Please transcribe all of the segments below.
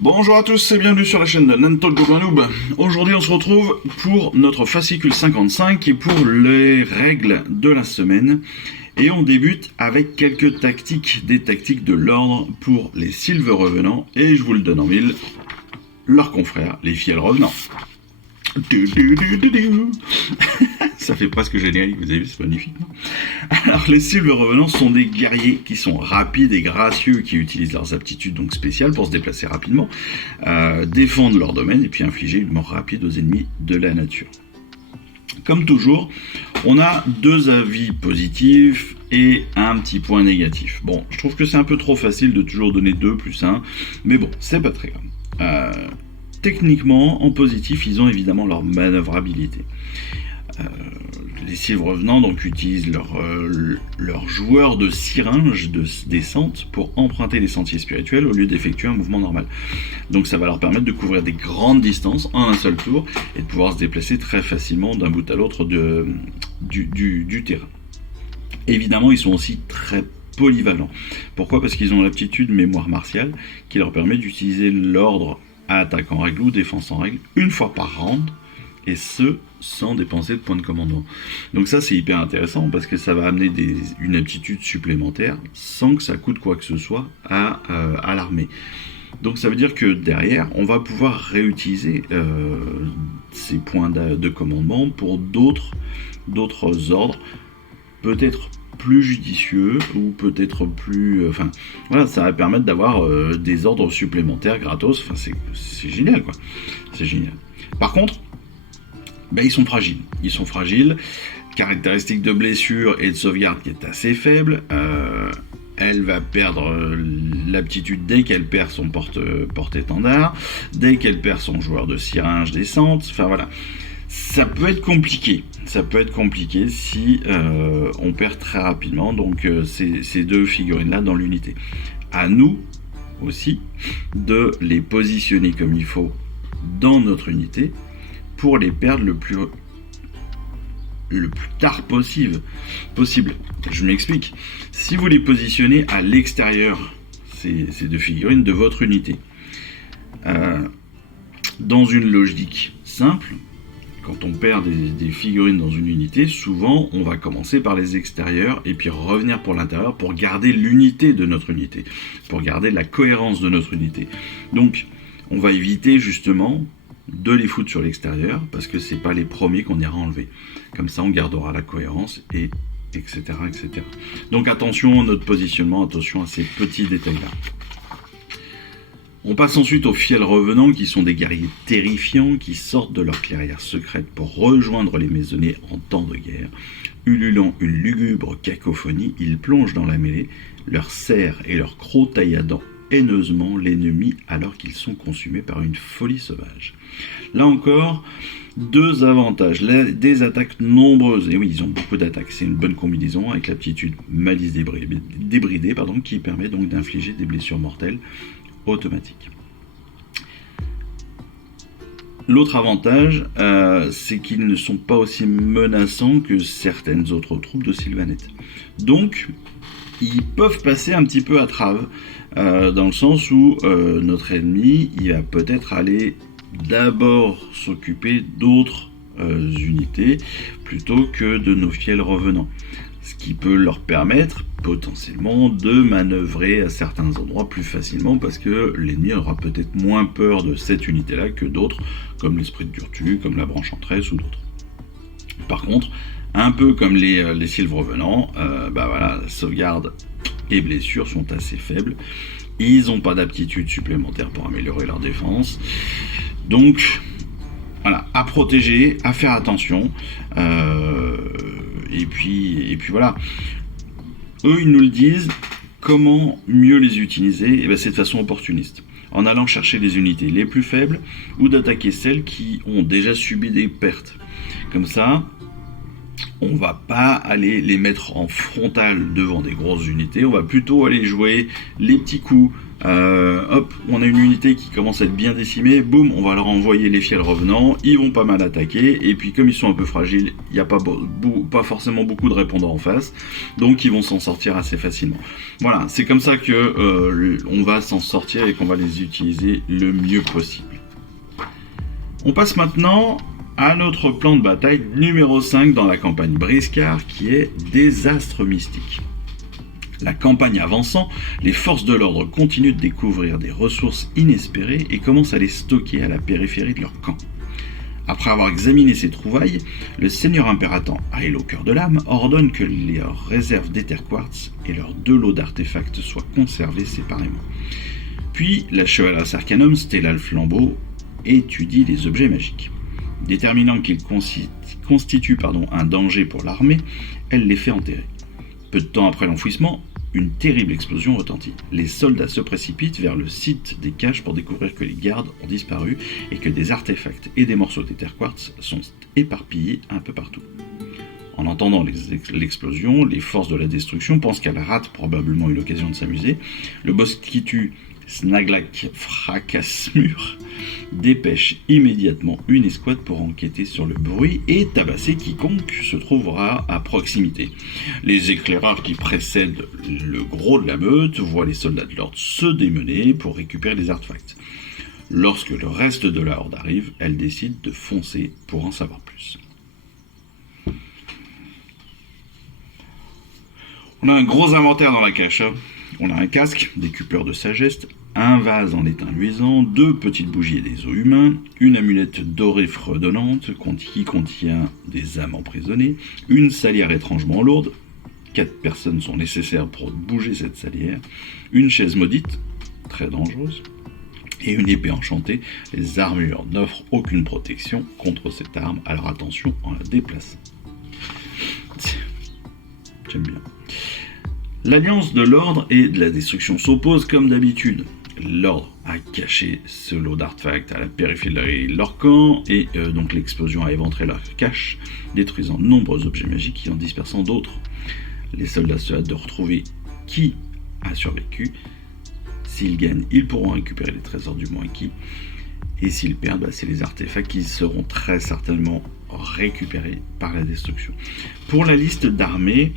Bonjour à tous et bienvenue sur la chaîne de Nantalk Noob. Aujourd'hui on se retrouve pour notre fascicule 55 et pour les règles de la semaine. Et on débute avec quelques tactiques, des tactiques de l'ordre pour les Silver Revenants. Et je vous le donne en mille, leurs confrères, les Fiels Revenants. Ça fait presque générique, vous avez vu, c'est magnifique, non? Alors, les Silver Revenants sont des guerriers qui sont rapides et gracieux, qui utilisent leurs aptitudes donc spéciales pour se déplacer rapidement, défendre leur domaine et puis infliger une mort rapide aux ennemis de la nature. Comme toujours, on a deux avis positifs et un petit point négatif. Bon, je trouve que c'est un peu trop facile de toujours donner 2 plus 1, mais bon, c'est pas très grave. Techniquement, en positif, ils ont évidemment leur manœuvrabilité. Les Silver Revenants donc utilisent leur joueur de syringe de descente pour emprunter les sentiers spirituels au lieu d'effectuer un mouvement normal. Donc ça va leur permettre de couvrir des grandes distances en un seul tour et de pouvoir se déplacer très facilement d'un bout à l'autre du terrain. Évidemment, ils sont aussi très polyvalents. Pourquoi ? Parce qu'ils ont l'aptitude mémoire martiale qui leur permet d'utiliser l'ordre à attaque en règle ou défense en règle une fois par round, et ce, sans dépenser de points de commandement. Donc ça, c'est hyper intéressant, parce que ça va amener une aptitude supplémentaire, sans que ça coûte quoi que ce soit à l'armée. Donc ça veut dire que derrière, on va pouvoir réutiliser ces points de commandement pour d'autres ordres, peut-être plus judicieux, ou peut-être plus... Enfin, voilà, ça va permettre d'avoir des ordres supplémentaires gratos. Enfin, c'est génial, quoi. C'est génial. Par contre, ils sont fragiles. Ils sont fragiles. Caractéristique de blessure et de sauvegarde qui est assez faible. Elle va perdre l'aptitude dès qu'elle perd son porte-étendard, dès qu'elle perd son joueur de syringe descente. Enfin voilà. Ça peut être compliqué. Ça peut être compliqué si on perd très rapidement donc ces deux figurines-là dans l'unité. À nous aussi de les positionner comme il faut dans notre unité pour les perdre le plus tard possible. Je m'explique. Si vous les positionnez à l'extérieur, ces deux figurines de votre unité, dans une logique simple, quand on perd des figurines dans une unité, souvent on va commencer par les extérieurs et puis revenir pour l'intérieur pour garder l'unité de notre unité, pour garder la cohérence de notre unité. Donc on va éviter justement de les foutre sur l'extérieur parce que c'est pas les premiers qu'on ira enlever. Comme ça on gardera la cohérence et etc. etc. Donc attention à notre positionnement, attention à ces petits détails-là. On passe ensuite aux Fiels Revenants qui sont des guerriers terrifiants qui sortent de leur clairière secrète pour rejoindre les maisonnées en temps de guerre. Ululant une lugubre cacophonie, ils plongent dans la mêlée, leurs serres et leurs crocs tailladant haineusement l'ennemi alors qu'ils sont consumés par une folie sauvage. Là encore, deux avantages, des attaques nombreuses, et oui, ils ont beaucoup d'attaques, c'est une bonne combinaison avec l'aptitude malice débridée qui permet donc d'infliger des blessures mortelles automatiques. L'autre avantage, c'est qu'ils ne sont pas aussi menaçants que certaines autres troupes de Sylvaneth. Donc, ils peuvent passer un petit peu à trave, dans le sens où notre ennemi, il va peut-être aller d'abord s'occuper d'autres unités plutôt que de nos Fiels Revenants. Ce qui peut leur permettre potentiellement de manœuvrer à certains endroits plus facilement parce que l'ennemi aura peut-être moins peur de cette unité-là que d'autres, comme l'Esprit de Durtu, comme la Branche Enchanteresse ou d'autres. Par contre, un peu comme les Silver Revenants, voilà, sauvegarde et blessures sont assez faibles. Ils n'ont pas d'aptitude supplémentaire pour améliorer leur défense. Donc, voilà, à protéger, à faire attention. Et puis voilà. Eux, ils nous le disent. Comment mieux les utiliser ? C'est de façon opportuniste. En allant chercher les unités les plus faibles ou d'attaquer celles qui ont déjà subi des pertes. Comme ça, on va pas aller les mettre en frontal devant des grosses unités, on va plutôt aller jouer les petits coups Hop, on a une unité qui commence à être bien décimée, boum, on va leur envoyer les fiels revenants, ils vont pas mal attaquer, et puis comme ils sont un peu fragiles, il n'y a pas forcément beaucoup de répondants en face, donc ils vont s'en sortir assez facilement. Voilà, c'est comme ça que on va s'en sortir et qu'on va les utiliser le mieux possible. On passe maintenant à notre plan de bataille numéro 5 dans la campagne Briscard, qui est Désastre mystique. La campagne avançant, les forces de l'ordre continuent de découvrir des ressources inespérées et commencent à les stocker à la périphérie de leur camp. Après avoir examiné ces trouvailles, le seigneur impératant Ael au cœur de l'âme ordonne que leurs réserves d'éther quartz et leurs 2 lots d'artefacts soient conservés séparément. Puis la chevaleresse Arcanum, Stella le Flambeau, étudie les objets magiques. Déterminant qu'ils constituent un danger pour l'armée, elle les fait enterrer. Peu de temps après l'enfouissement, une terrible explosion retentit. Les soldats se précipitent vers le site des caches pour découvrir que les gardes ont disparu et que des artefacts et des morceaux d'éther quartz sont éparpillés un peu partout. En entendant l'explosion, les forces de la destruction pensent qu'elle rate probablement une occasion de s'amuser. Le mosquitu Snaglak Fracasmur dépêche immédiatement une escouade pour enquêter sur le bruit et tabasser quiconque se trouvera à proximité. Les éclaireurs qui précèdent le gros de la meute voient les soldats de l'ordre se démener pour récupérer les artefacts. Lorsque le reste de la horde arrive, elle décide de foncer pour en savoir plus. On a un gros inventaire dans la cache. On a un casque, des cupeurs de sagesse, un vase en étain luisant, 2 petites bougies et des os humains, une amulette dorée fredonnante qui contient des âmes emprisonnées, une salière étrangement lourde, 4 personnes sont nécessaires pour bouger cette salière, une chaise maudite, très dangereuse, et une épée enchantée. Les armures n'offrent aucune protection contre cette arme, alors attention en la déplaçant. J'aime bien. L'alliance de l'ordre et de la destruction s'oppose comme d'habitude. L'ordre a caché ce lot d'artefacts à la périphérie de leur camp, et donc l'explosion a éventré leur cache, détruisant de nombreux objets magiques et en dispersant d'autres. Les soldats se hâtent de retrouver qui a survécu. S'ils gagnent, ils pourront récupérer les trésors du mont Iki, et s'ils perdent, c'est les artefacts qui seront très certainement récupérés par la destruction. Pour la liste d'armées,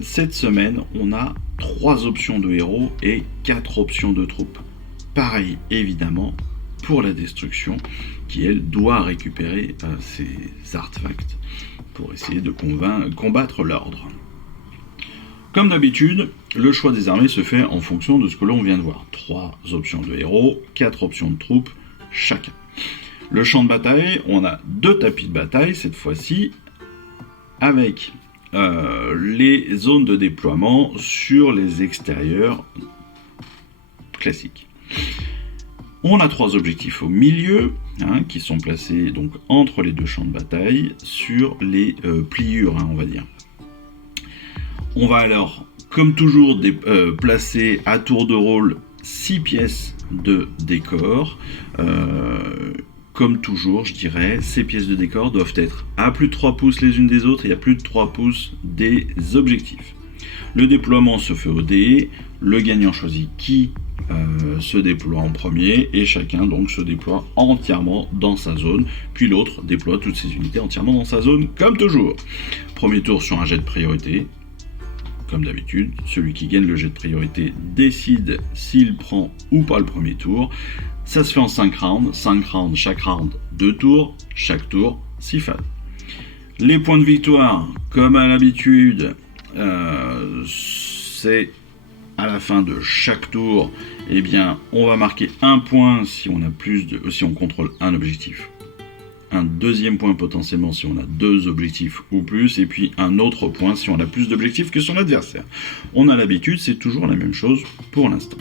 cette semaine, on a 3 options de héros et 4 options de troupes. Pareil, évidemment, pour la destruction, qui, elle, doit récupérer ces artefacts pour essayer de combattre l'ordre. Comme d'habitude, le choix des armées se fait en fonction de ce que l'on vient de voir. 3 options de héros, 4 options de troupes, chacun. Le champ de bataille, on a 2 tapis de bataille, cette fois-ci, avec les zones de déploiement sur les extérieurs classiques. On a 3 objectifs au milieu, qui sont placés donc entre les 2 champs de bataille, sur les pliures, on va dire. On va alors, comme toujours, placer à tour de rôle 6 pièces de décor. Comme toujours, je dirais, ces pièces de décor doivent être à plus de 3 pouces les unes des autres et à plus de 3 pouces des objectifs. Le déploiement se fait au dé, le gagnant choisit qui se déploie en premier, et chacun donc se déploie entièrement dans sa zone, puis l'autre déploie toutes ses unités entièrement dans sa zone, comme toujours. Premier tour sur un jet de priorité. Comme d'habitude, celui qui gagne le jet de priorité décide s'il prend ou pas le premier tour. Ça se fait en 5 rounds, chaque round 2 tours, chaque tour 6 phases. Les points de victoire, comme à l'habitude, c'est à la fin de chaque tour, on va marquer 1 point si on contrôle un objectif. Un deuxième point potentiellement si on a 2 objectifs ou plus, et puis un autre point si on a plus d'objectifs que son adversaire. On a l'habitude, c'est toujours la même chose pour l'instant.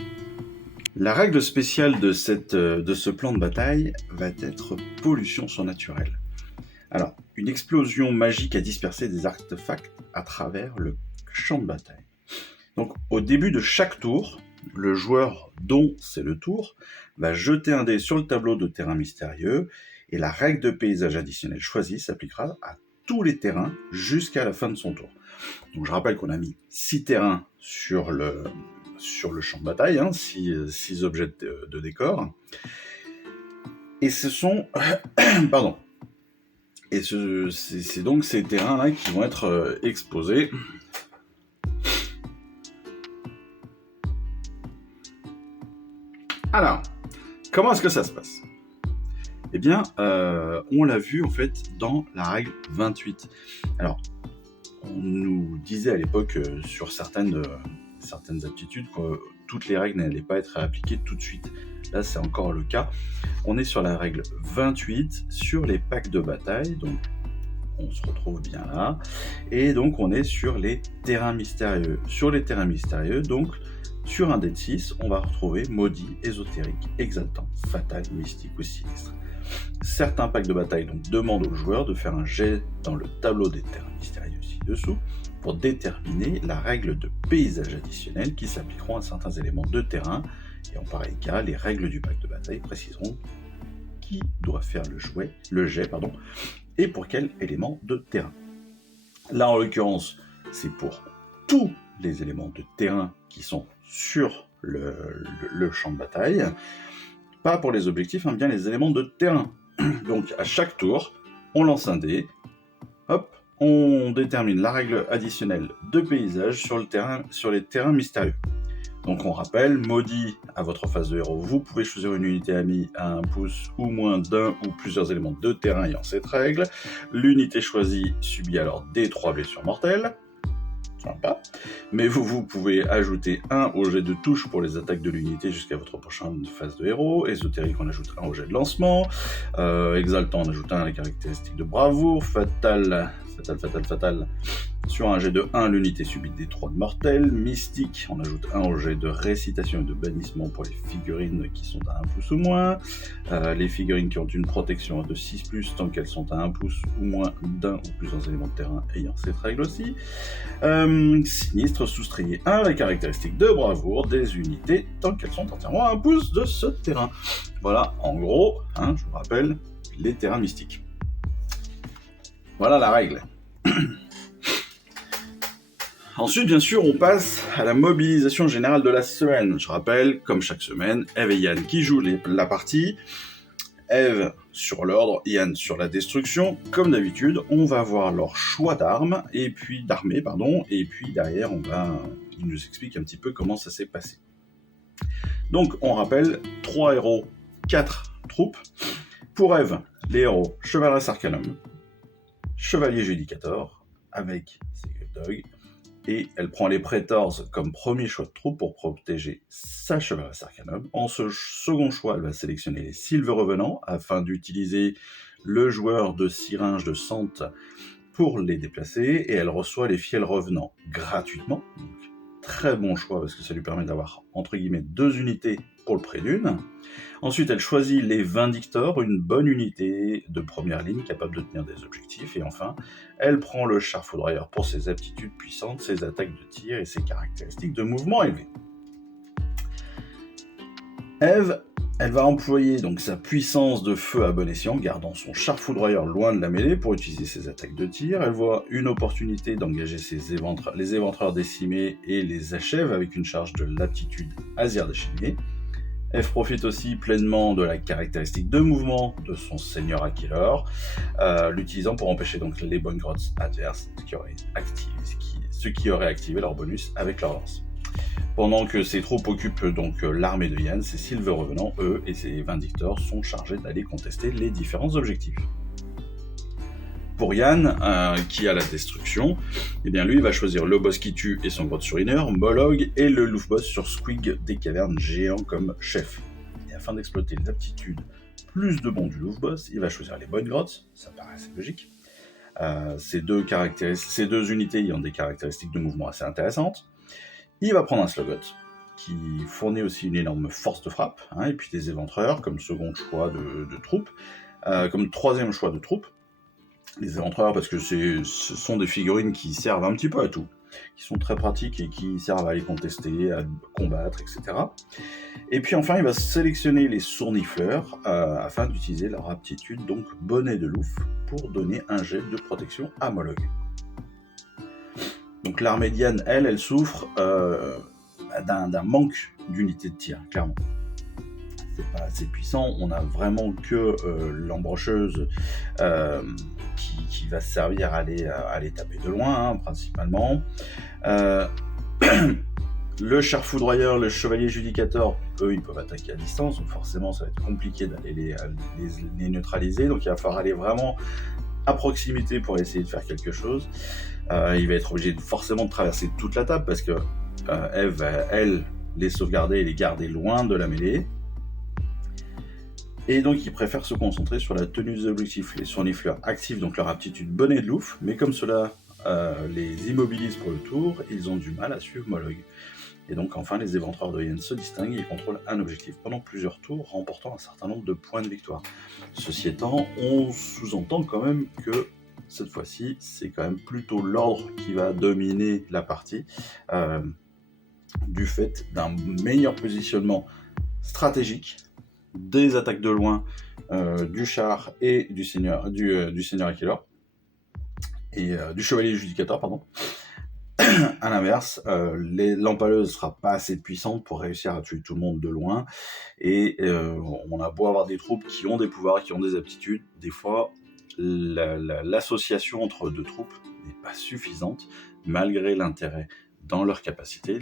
La règle spéciale de ce plan de bataille va être pollution surnaturelle. Alors, une explosion magique a dispersé des artefacts à travers le champ de bataille. Donc, au début de chaque tour, le joueur dont c'est le tour va jeter un dé sur le tableau de terrain mystérieux, et la règle de paysage additionnel choisie s'appliquera à tous les terrains jusqu'à la fin de son tour. Donc je rappelle qu'on a mis 6 terrains sur sur le champ de bataille, 6 objets de décor. Et ce sont... pardon. Et c'est donc ces terrains-là qui vont être exposés. Alors, comment est-ce que ça se passe ? Eh bien, on l'a vu en fait dans la règle 28. Alors, on nous disait à l'époque sur certaines aptitudes que toutes les règles n'allaient pas être appliquées tout de suite. Là, c'est encore le cas. On est sur la règle 28 sur les packs de bataille, donc on se retrouve bien là. Et donc, on est sur les terrains mystérieux. Sur les terrains mystérieux, donc, sur un dé de 6, on va retrouver maudit, ésotérique, exaltant, fatal, mystique ou sinistre. Certains packs de bataille donc, demandent aux joueurs de faire un jet dans le tableau des terrains mystérieux ci-dessous pour déterminer la règle de paysage additionnel qui s'appliqueront à certains éléments de terrain. Et en pareil cas, les règles du pack de bataille préciseront qui doit faire le jet, et pour quel élément de terrain. Là, en l'occurrence, c'est pour tous les éléments de terrain qui sont sur le champ de bataille, pas pour les objectifs, bien les éléments de terrain. Donc, à chaque tour, on lance un dé, hop, on détermine la règle additionnelle de paysage sur les terrains mystérieux. Donc on rappelle, maudit à votre phase de héros, vous pouvez choisir une unité amie à 1 pouce ou moins d'un ou plusieurs éléments de terrain ayant cette règle. L'unité choisie subit alors des 3 blessures mortelles. Sympa. Mais vous pouvez ajouter 1 au jet de touche pour les attaques de l'unité jusqu'à votre prochaine phase de héros. Ésotérique, on ajoute 1 au jet de lancement. Exaltant, on ajoute 1 à la caractéristique de bravoure. Fatal. Sur un jet de 1, l'unité subit des 3 de mortel. Mystique, on ajoute 1 au jet de récitation et de bannissement pour les figurines qui sont à 1 pouce ou moins. Les figurines qui ont une protection de 6+, tant qu'elles sont à 1 pouce ou moins d'un ou plusieurs éléments de terrain ayant cette règle aussi. Sinistre, soustrayez 1 à la caractéristique de bravoure des unités tant qu'elles sont entièrement à 1 pouce de ce terrain. Voilà, en gros, je vous rappelle, les terrains mystiques. Voilà la règle. Ensuite, bien sûr, on passe à la mobilisation générale de la semaine. Je rappelle, comme chaque semaine, Eve et Yann qui jouent la partie. Eve sur l'ordre, Yann sur la destruction. Comme d'habitude, on va voir leur choix d'armée, et puis derrière, ils nous expliquent un petit peu comment ça s'est passé. Donc, on rappelle, 3 héros, 4 troupes. Pour Eve, les héros, Chevaleresque Arcanum, Chevalier Judicator, avec ses Dogs, et elle prend les Praetors comme premier choix de troupe pour protéger sa Chevaleresque Arcanum. En ce second choix, elle va sélectionner les Sylves Revenants afin d'utiliser le joueur de Syringe de Sante pour les déplacer, et elle reçoit les Fiels Revenants gratuitement. Donc, très bon choix parce que ça lui permet d'avoir entre guillemets 2 unités pour le prix d'une. Ensuite, elle choisit les Vindictors, une bonne unité de première ligne capable de tenir des objectifs. Et enfin, elle prend le Char Foudroyeur pour ses aptitudes puissantes, ses attaques de tir et ses caractéristiques de mouvement élevées. Eve, elle va employer donc sa puissance de feu à bon escient, gardant son Char Foudroyeur loin de la mêlée pour utiliser ses attaques de tir. Elle voit une opportunité d'engager les éventreurs décimés et les achève avec une charge de l'aptitude Azir déchaîné. Eve profite aussi pleinement de la caractéristique de mouvement de son Seigneur Aquilor, l'utilisant pour empêcher donc les Bone Grots adverses, ce qui aurait activé leur bonus avec leur lance. Pendant que ces troupes occupent donc l'armée de Yann, ces Sylves Revenants, eux, et ces Vindictors sont chargés d'aller contester les différents objectifs. Pour Yann, qui a la destruction, lui va choisir le boss qui tue et son grotte surineur, Molog, et le Louf boss sur Squig des cavernes géants comme chef. Et afin d'exploiter l'aptitude plus de bons du Louf boss, il va choisir les Bone Grots, ça paraît assez logique. Ces deux unités ayant des caractéristiques de mouvement assez intéressantes. Il va prendre un Slogot, qui fournit aussi une énorme force de frappe, et puis des éventreurs comme second choix de troupe, comme troisième choix de troupe. Les éventreurs, parce que ce sont des figurines qui servent un petit peu à tout, qui sont très pratiques et qui servent à aller contester, à combattre, etc. Et puis enfin, il va sélectionner les sournifleurs afin d'utiliser leur aptitude, donc bonnet de Louf, pour donner un jet de protection à Molog. Donc l'armée d'Yann, elle souffre d'un manque d'unité de tir, clairement. C'est pas assez puissant, on a vraiment que l'embrocheuse qui va se servir à aller taper de loin, hein, principalement. Le char foudroyeur, le chevalier judicateur, eux, ils peuvent attaquer à distance, donc forcément, ça va être compliqué d'aller les neutraliser. Donc, il va falloir aller vraiment à proximité pour essayer de faire quelque chose. Il va être obligé forcément de traverser toute la table parce que Eve va, elle, les sauvegarder et les garder loin de la mêlée. Et donc, ils préfèrent se concentrer sur la tenue des objectifs. Les surnifleurs activent donc leur aptitude bonnet de loup, mais comme cela les immobilise pour le tour, ils ont du mal à suivre Molog. Et donc enfin, les éventreurs de Yen se distinguent et contrôlent un objectif pendant plusieurs tours, remportant un certain nombre de points de victoire. Ceci étant, on sous-entend quand même que cette fois-ci, c'est quand même plutôt l'ordre qui va dominer la partie, du fait d'un meilleur positionnement stratégique, des attaques de loin du char et du seigneur Aquilor, et du chevalier judicateur, pardon. À l'inverse, l'empaleuse ne sera pas assez puissante pour réussir à tuer tout le monde de loin, et on a beau avoir des troupes qui ont des pouvoirs, qui ont des aptitudes, des fois l'association entre deux troupes n'est pas suffisante, malgré l'intérêt dans leur capacité,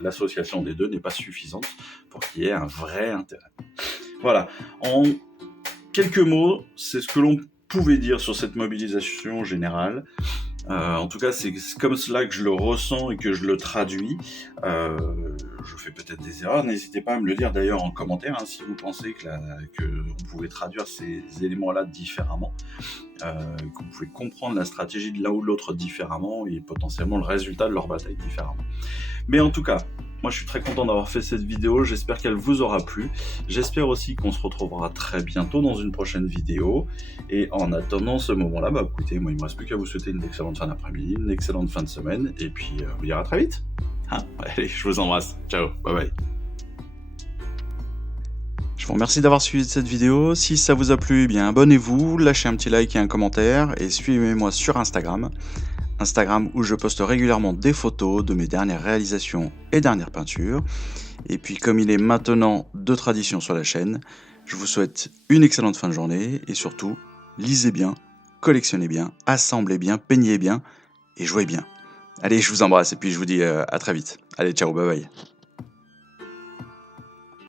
l'association des deux n'est pas suffisante pour qu'il y ait un vrai intérêt. Voilà, en quelques mots, c'est ce que l'on pouvait dire sur cette mobilisation générale. En tout cas, c'est comme cela que je le ressens et que je le traduis. Je fais peut-être des erreurs, n'hésitez pas à me le dire d'ailleurs en commentaire, hein, si vous pensez que on pouvait traduire ces éléments-là différemment, que vous pouvez comprendre la stratégie de l'un ou de l'autre différemment et potentiellement le résultat de leur bataille différemment. Mais en tout cas, moi je suis très content d'avoir fait cette vidéo, j'espère qu'elle vous aura plu. J'espère aussi qu'on se retrouvera très bientôt dans une prochaine vidéo. Et en attendant ce moment-là, bah écoutez, moi il me reste plus qu'à vous souhaiter une excellente fin d'après-midi, une excellente fin de semaine, et puis vous dire à très vite. Hein, allez, je vous embrasse. Ciao, bye bye. Je vous remercie d'avoir suivi cette vidéo. Si ça vous a plu, eh bien abonnez-vous, lâchez un petit like et un commentaire, et suivez-moi sur Instagram où je poste régulièrement des photos de mes dernières réalisations et dernières peintures. Et puis comme il est maintenant de tradition sur la chaîne, je vous souhaite une excellente fin de journée et surtout, lisez bien, collectionnez bien, assemblez bien, peignez bien et jouez bien. Allez, je vous embrasse et puis je vous dis à très vite. Allez, ciao, bye bye.